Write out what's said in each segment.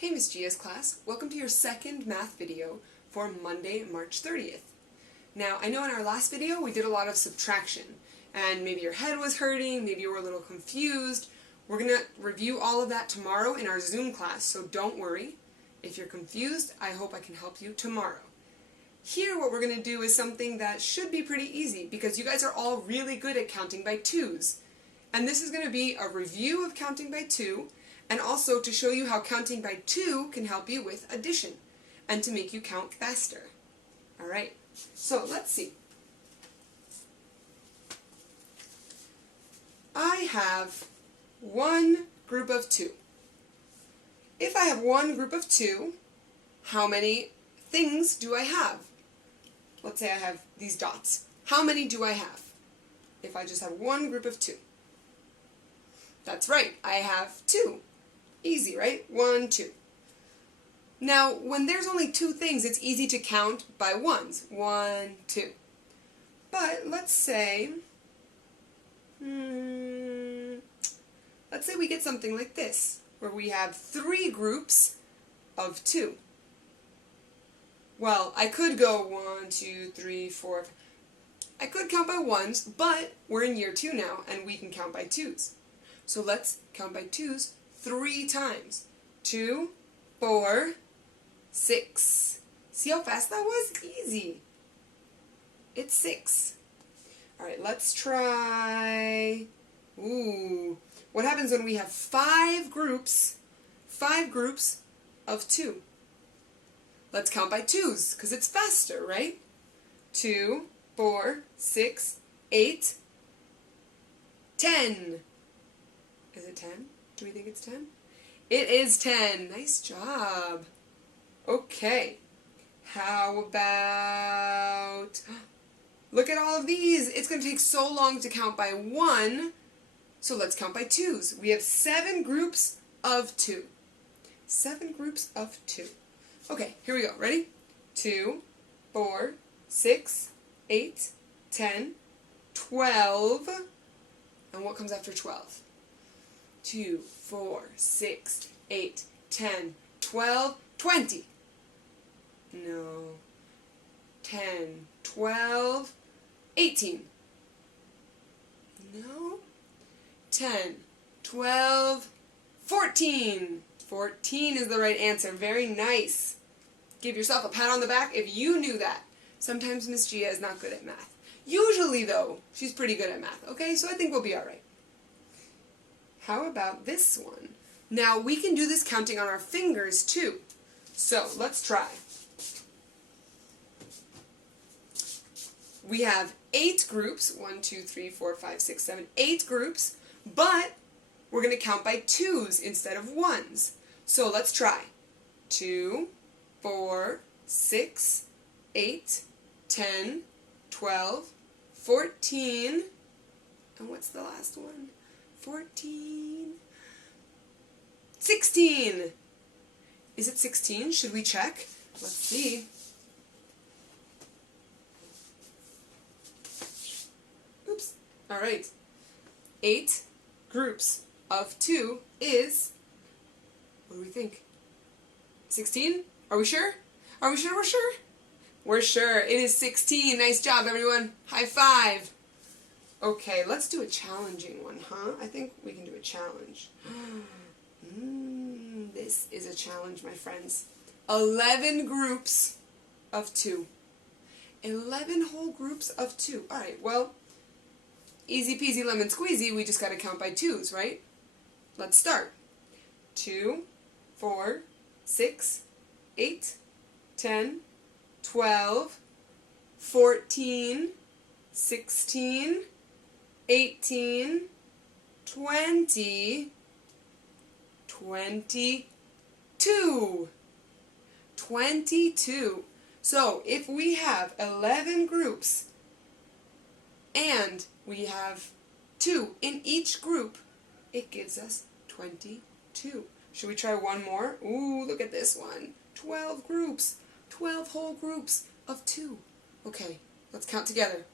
Hey Miss Gia's class, welcome to your second math video for Monday, March 30th. Now, I know in our last video we did a lot of subtraction, and maybe your head was hurting, maybe you were a little confused. We're going to review all of that tomorrow in our Zoom class, so don't worry. If you're confused, I hope I can help you tomorrow. Here what we're going to do is something that should be pretty easy, because you guys are all really good at counting by twos. And this is going to be a review of counting by two, and also to show you how counting by two can help you with addition, and to make you count faster. Alright, so let's see. I have one group of two. If I have one group of two, how many things do I have? Let's say I have these dots. How many do I have if I just have one group of two? That's right, I have two. Easy, right? 1, 2. Now, when there's only two things, it's easy to count by ones. 1, 2. But let's say we get something like this, where we have three groups of two. Well, I could go 1, 2, 3, 4. I could count by ones, but we're in year 2 now, and we can count by twos. So let's count by twos 3 times. 2, 4, 6. See how fast that was? Easy. It's 6. Alright, let's try... what happens when we have 5 groups of 2? Let's count by twos, because it's faster, right? 2, 4, 6, 8, 10. Is it 10? Do we think it's 10? It is 10. Nice job. Okay. How about... Look at all of these. It's going to take so long to count by 1. So let's count by twos. We have 7 groups of 2. 7 groups of 2. Okay, here we go. Ready? 2, 4, 6, 8, 10, 12. And what comes after 12? 2, 4, 6, 8, 10, 12, 20. No. 10, 12, 18. No. 10, 12, 14. 14 is the right answer. Very nice. Give yourself a pat on the back if you knew that. Sometimes Miss Gia is not good at math. Usually, though, she's pretty good at math, okay? So I think we'll be all right. How about this one? Now, we can do this counting on our fingers, too. So, let's try. We have 8 groups. 1, 2, 3, 4, 5, 6, 7, 8 groups. But we're going to count by twos instead of ones. So, let's try. 2, 4, 6, 8, 10, 12, 14. And what's the last one? 14, 16. Is it 16? Should we check? Let's see. Oops. All right. 8 groups of 2 is, what do we think? 16? Are we sure? Are we sure we're sure? We're sure. It is 16. Nice job, everyone. High five. Okay, let's do a challenging one, huh? I think we can do a challenge. This is a challenge, my friends. 11 groups of 2. 11 whole groups of 2. Alright, well, easy peasy lemon squeezy, we just got to count by twos, right? Let's start. 2, 4, 6, 8, 10, 12, 14, 16, 18, 20, 22. 22. So, if we have 11 groups and we have 2 in each group, it gives us 22. Should we try one more? Ooh, look at this one. 12 groups. 12 whole groups of 2. Okay, let's count together.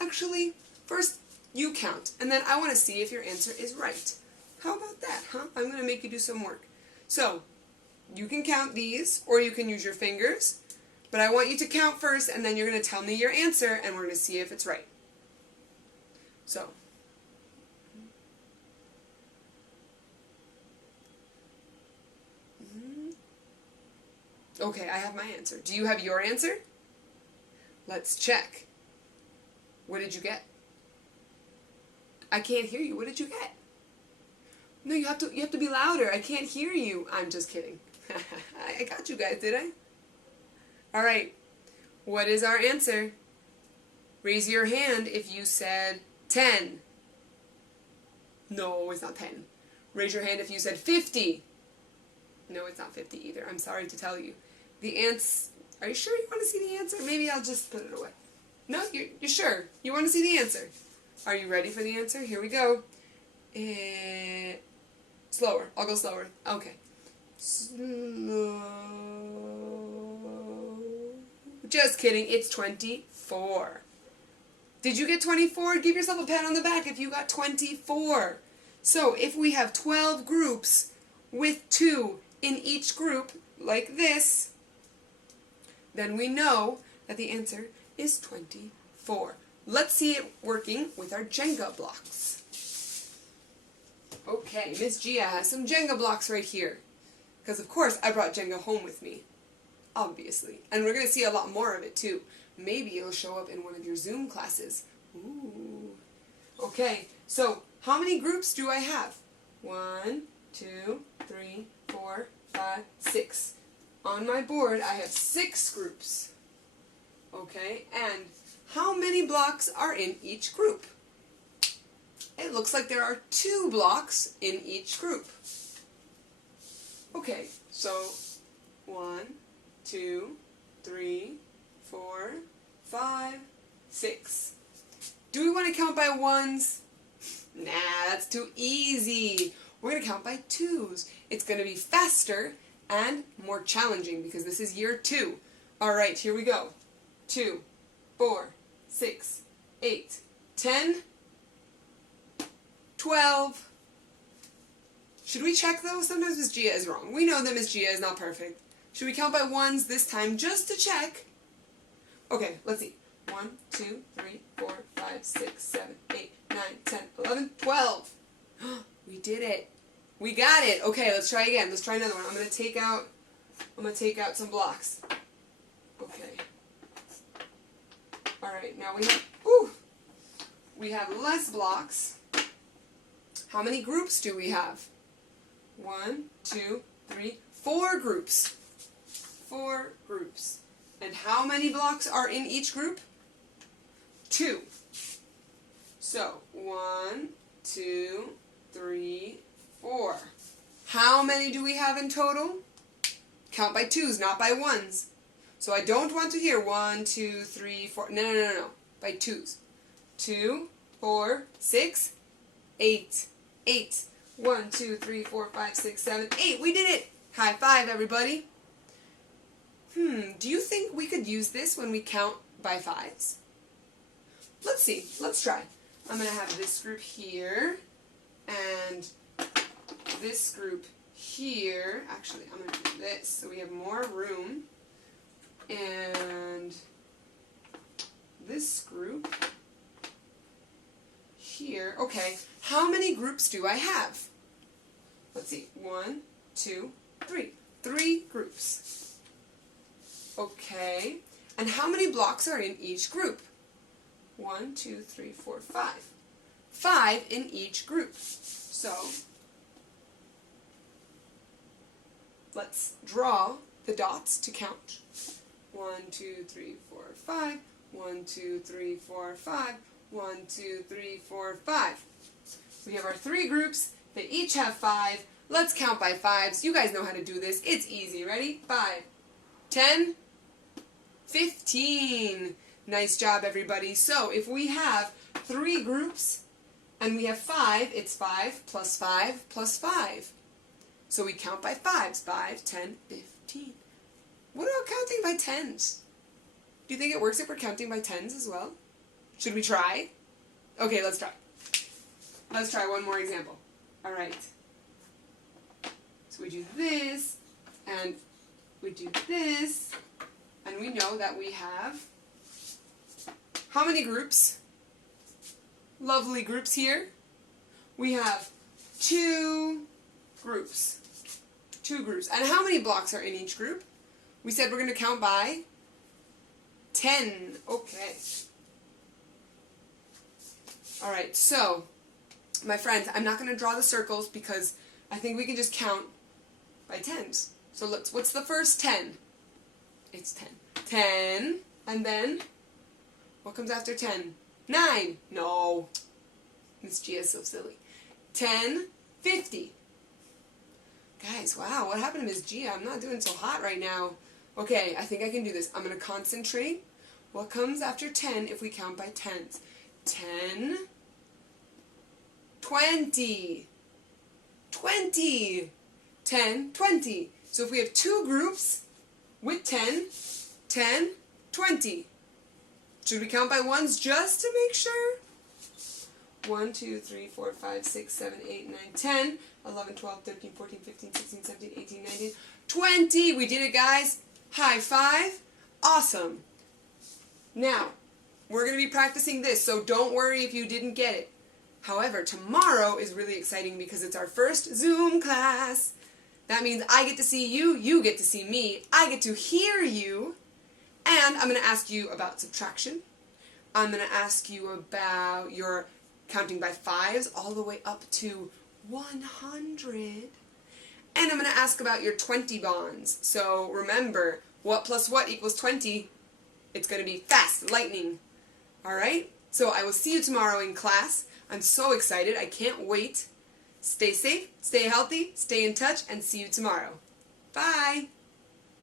Actually, first you count, and then I want to see if your answer is right. How about that, huh? I'm going to make you do some work. So, You can count these, or you can use your fingers. But I want you to count first, and then you're going to tell me your answer, and we're going to see if it's right. So. Okay, I have my answer. Do you have your answer? Let's check. What did you get? I can't hear you. What did you get? No, you have to be louder. I can't hear you. I'm just kidding. I got you guys, did I? All right. What is our answer? Raise your hand if you said 10. No, it's not 10. Raise your hand if you said 50. No, it's not 50 either. I'm sorry to tell you. The answer. Are you sure you want to see the answer? Maybe I'll just put it away. No, you're sure? You want to see the answer? Are you ready for the answer? Here we go. Slower. I'll go slower. Okay. Slow. Just kidding. It's 24. Did you get 24? Give yourself a pat on the back if you got 24. So if we have 12 groups with 2 in each group, like this, then we know that the answer is 24. Let's see it working with our Jenga blocks. Okay, Miss Gia has some Jenga blocks right here. Because of course I brought Jenga home with me. Obviously. And we're going to see a lot more of it too. Maybe it'll show up in one of your Zoom classes. Ooh. Okay, so how many groups do I have? 1, 2, 3, 4, 5, 6. On my board I have 6 groups. Okay, and how many blocks are in each group? It looks like there are 2 blocks in each group. Okay, so 1, 2, 3, 4, 5, 6. Do we want to count by ones? Nah, that's too easy. We're going to count by twos. It's going to be faster and more challenging because this is year 2. Alright, here we go. 2, 4, 6, 8, 10, 12. Should we check those? Sometimes Miss Gia is wrong. We know that Miss Gia is not perfect. Should we count by ones this time just to check? Okay, let's see. 1, 2, 3, 4, 5, 6, 7, 8, 9, 10, 11, 12. We did it. We got it. Okay, let's try again. Let's try another one. I'm gonna take out some blocks. Okay. Alright, now we have less blocks. How many groups do we have? 1, 2, 3, 4 groups. 4 groups. And how many blocks are in each group? 2. So, 1, 2, 3, 4. How many do we have in total? Count by twos, not by ones. So I don't want to hear 1, 2, 3, 4. No. By twos. 2, 4, 6, 8. 8. 1, 2, 3, 4, 5, 6, 7, 8. We did it! High five, everybody. Do you think we could use this when we count by fives? Let's see. Let's try. I'm going to have this group here and this group here. Actually, I'm going to do this so we have more room. And this group here. Okay, how many groups do I have? Let's see. 1, 2, 3. 3 groups. Okay, and how many blocks are in each group? 1, 2, 3, 4, 5. 5 in each group. So, let's draw the dots to count. 1, 2, 3, 4, 5. 1, 2, 3, 4, 5. 1, 2, 3, 4, 5. We have our 3 groups. They each have 5. Let's count by fives. You guys know how to do this. It's easy. Ready? 5, 10, 15. Nice job, everybody. So if we have 3 groups and we have 5, it's 5 plus 5 plus 5. So we count by fives. 5, 10, 15. What about counting by tens? Do you think it works if we're counting by tens as well? Should we try? Okay, let's try. Let's try one more example. Alright. So we do this, and do this, and we know that we have how many groups? Lovely groups here. We have 2 groups. 2 groups. And how many blocks are in each group? We said we're going to count by 10. Okay. Alright, so, my friends, I'm not going to draw the circles because I think we can just count by tens. So what's the first 10? It's 10. 10, and then, what comes after 10? 9. No. Miss Gia is so silly. 10, 50. Guys, wow, what happened to Miss Gia? I'm not doing so hot right now. Okay, I think I can do this. I'm going to concentrate. What comes after 10 if we count by tens? 10, 20, 20, 10, 20. So if we have 2 groups with 10, 10, 20. Should we count by ones just to make sure? 1, 2, 3, 4, 5, 6, 7, 8, 9, 10, 11, 12, 13, 14, 15, 16, 17, 18, 19, 20. We did it, guys. High five. Awesome. Now, we're going to be practicing this, so don't worry if you didn't get it. However, tomorrow is really exciting because it's our first Zoom class. That means I get to see you, you get to see me, I get to hear you, and I'm going to ask you about subtraction. I'm going to ask you about your counting by 5s all the way up to 100. And I'm going to ask about your 20 bonds. So remember, what plus what equals 20? It's going to be fast, lightning. Alright? So I will see you tomorrow in class. I'm so excited. I can't wait. Stay safe, stay healthy, stay in touch, and see you tomorrow.